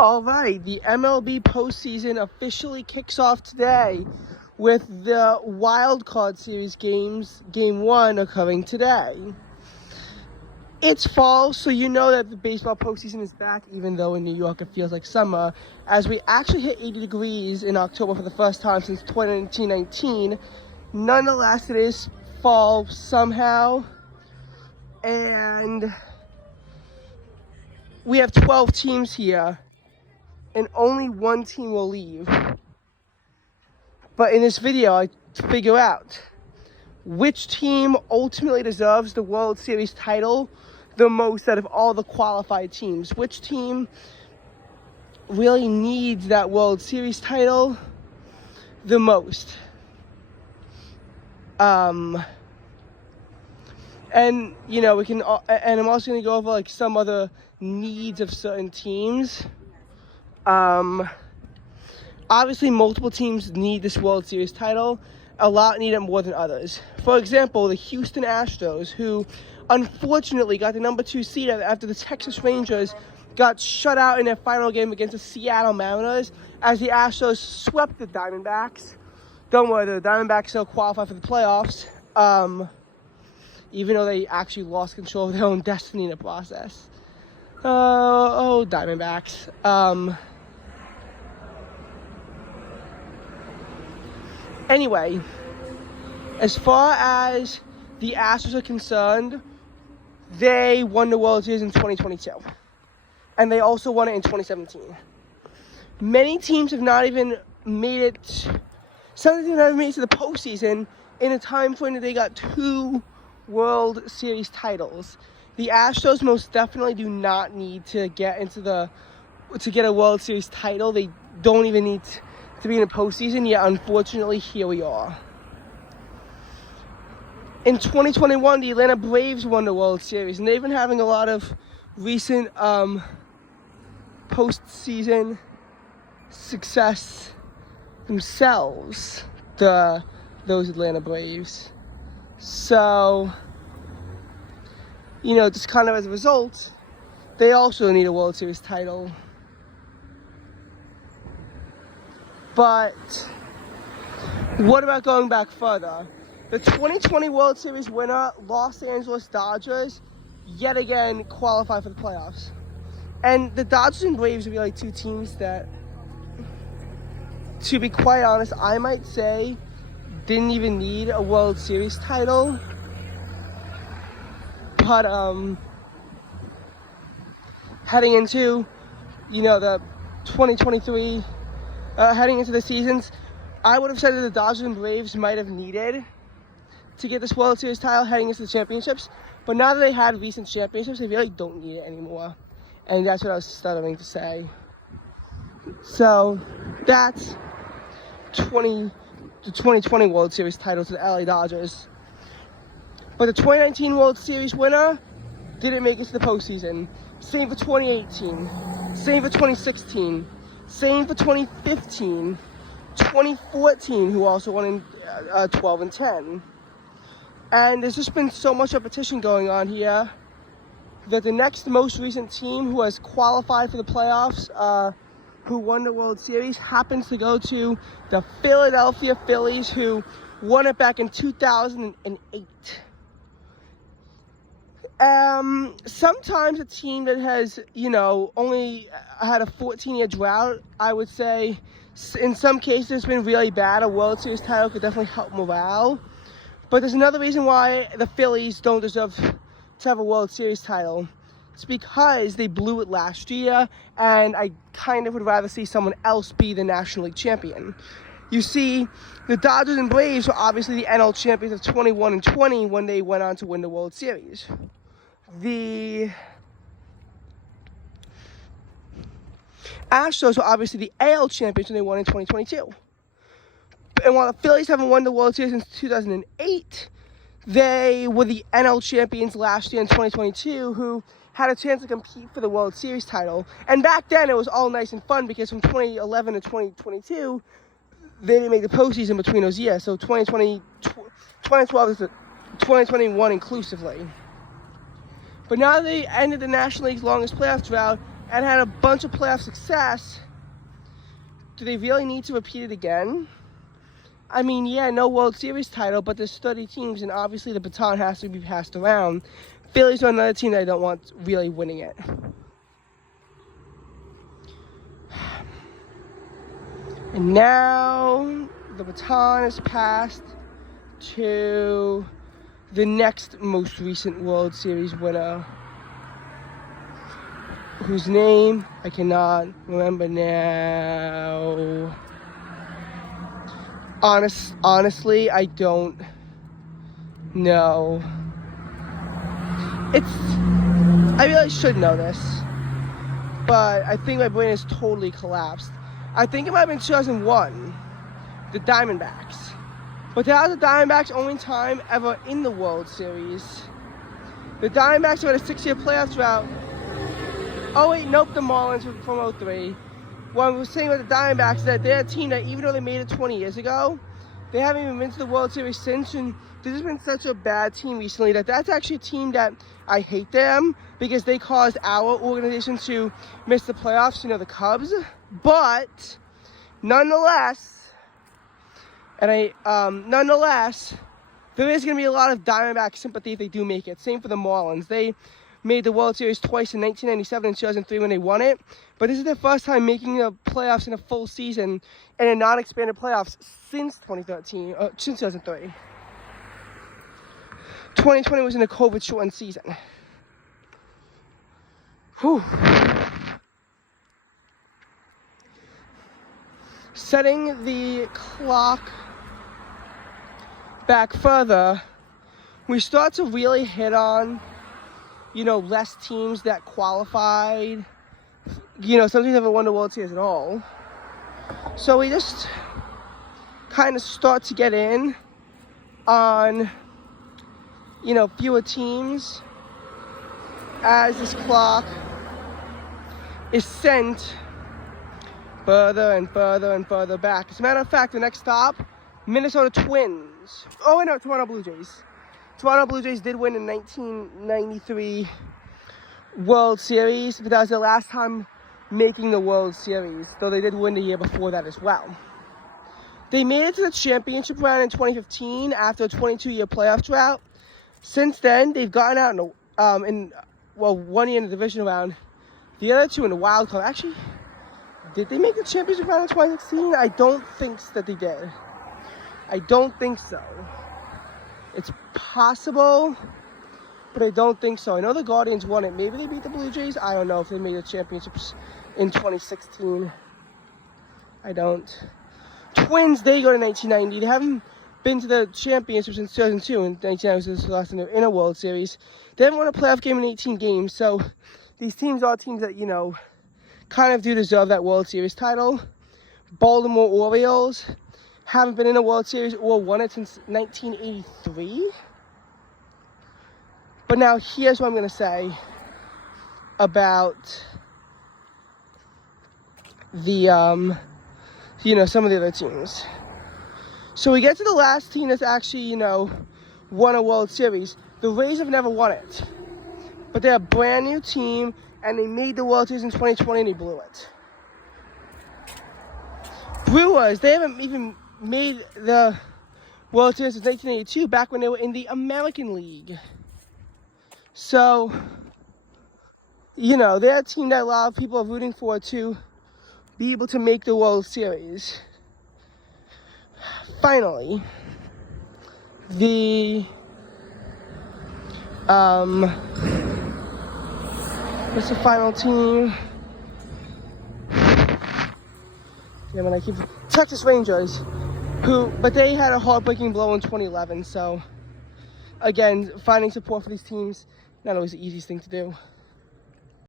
All right, the MLB postseason officially kicks off today with the Wild Card Series games, Game 1 occurring today. It's fall, so you know that the baseball postseason is back, even though in New York it feels like summer, as we actually hit 80 degrees in October for the first time since 2019. Nonetheless, it is fall somehow, and we have 12 teams here, and only one team will leave. But in this video, I figure out which team ultimately deserves the World Series title the most out of all the qualified teams. Which team really needs that World Series title the most. And you know, and I'm also going to go over like some other needs of certain teams. Obviously, multiple teams need this World Series title. A lot need it more than others. For example, the Houston Astros, who unfortunately got the number 2 seed after the Texas Rangers got shut out in their final game against the Seattle Mariners, as the Astros swept the Diamondbacks. Don't worry, the Diamondbacks still qualify for the playoffs, even though they actually lost control of their own destiny in the process. Diamondbacks. Anyway, as far as the Astros are concerned, they won the World Series in 2022. And they also won it in 2017. Many teams have not even made it, some teams haven't made it to the postseason in a time frame that they got 2 World Series titles. The Astros most definitely do not need to get a World Series title. They don't even need to be in the postseason, yet unfortunately here we are. In 2021, the Atlanta Braves won the World Series, and they've been having a lot of recent postseason success themselves, those Atlanta Braves. So, you know, just kind of as a result, they also need a World Series title. But what about going back further? The 2020 World Series winner, Los Angeles Dodgers, yet again qualify for the playoffs. And the Dodgers and Braves are really 2 teams that, to be quite honest, I might say didn't even need a World Series title. But heading into, you know, the 2023, heading into the seasons, I would have said that the Dodgers and Braves might have needed to get this World Series title heading into the championships. But now that they had recent championships, they really don't need it anymore. And that's what I was stuttering to say. So that's the 2020 World Series title to the LA Dodgers. But the 2019 World Series winner didn't make it to the postseason. Same for 2018. Same for 2016. Same for 2015. 2014, who also won in 12 and 10. And there's just been so much repetition going on here that the next most recent team who has qualified for the playoffs, who won the World Series, happens to go to the Philadelphia Phillies, who won it back in 2008. Sometimes a team that has, you know, only had a 14-year drought, I would say, in some cases it's been really bad. A World Series title could definitely help morale. But there's another reason why the Phillies don't deserve to have a World Series title. It's because they blew it last year, and I kind of would rather see someone else be the National League champion. You see, the Dodgers and Braves were obviously the NL champions of 21 and 20 when they went on to win the World Series. The Astros were obviously the AL champions when they won in 2022. And while the Phillies haven't won the World Series since 2008, they were the NL champions last year in 2022, who had a chance to compete for the World Series title. And back then, it was all nice and fun because from 2011 to 2022, they didn't make the postseason between those years. So 2012 to 2021 inclusively. But now they ended the National League's longest playoff drought, and had a bunch of playoff success, do they really need to repeat it again? I mean, yeah, no World Series title, but there's 30 teams, and obviously the baton has to be passed around. Phillies are another team that I don't want really winning it. And now the baton is passed to the next most recent World Series winner, whose name I cannot remember now. Honestly, I don't know. I really should know this, but I think my brain has totally collapsed. I think it might have been 2001, the Diamondbacks. But that was the Diamondbacks' only time ever in the World Series. The Diamondbacks had a 6-year playoff drought. Oh wait, nope, the Marlins from 03. What I was saying about the Diamondbacks, that they're a team that even though they made it 20 years ago, they haven't even been to the World Series since, and this has been such a bad team recently that's actually a team that I hate them because they caused our organization to miss the playoffs, the Cubs. But nonetheless, there is going to be a lot of Diamondback sympathy if they do make it. Same for the Marlins. They made the World Series twice in 1997 and 2003 when they won it. But this is their first time making the playoffs in a full season and in non-expanded playoffs since 2003. 2020 was in a COVID-shortened season. Whew. Setting the clock back further, we start to really hit on less teams that qualified. Some teams haven't won the World Series at all. So we just kind of start to get in on, fewer teams as this clock is sent further and further and further back. As a matter of fact, the next stop, Minnesota Twins. Oh, wait, no, Toronto Blue Jays. Toronto Blue Jays did win in 1993 World Series, but that was their last time making the World Series, though they did win the year before that as well. They made it to the championship round in 2015 after a 22-year playoff drought. Since then, they've gotten out in 1 year in the divisional round, the other 2 in the wild card. Actually, did they make the championship round in 2016? I don't think that they did. I don't think so. It's possible, but I don't think so. I know the Guardians won it. Maybe they beat the Blue Jays. I don't know if they made the championships in 2016. I don't. Twins, they go to 1990. They haven't been to the championship since 2002. In 1990 was the last time they were in a World Series. They haven't won a playoff game in 18 games. So these teams are teams that, kind of do deserve that World Series title. Baltimore Orioles haven't been in a World Series or won it since 1983. But now here's what I'm going to say about the, some of the other teams. So we get to the last team that's actually, won a World Series. The Rays have never won it. But they're a brand new team, and they made the World Series in 2020, and they blew it. Brewers, they haven't even made the World Series since 1982, back when they were in the American League. So, they're a team that a lot of people are rooting for to be able to make the World Series. Finally, what's the final team? Damn it, I keep Texas Rangers, but they had a heartbreaking blow in 2011. So, again, finding support for these teams, not always the easiest thing to do.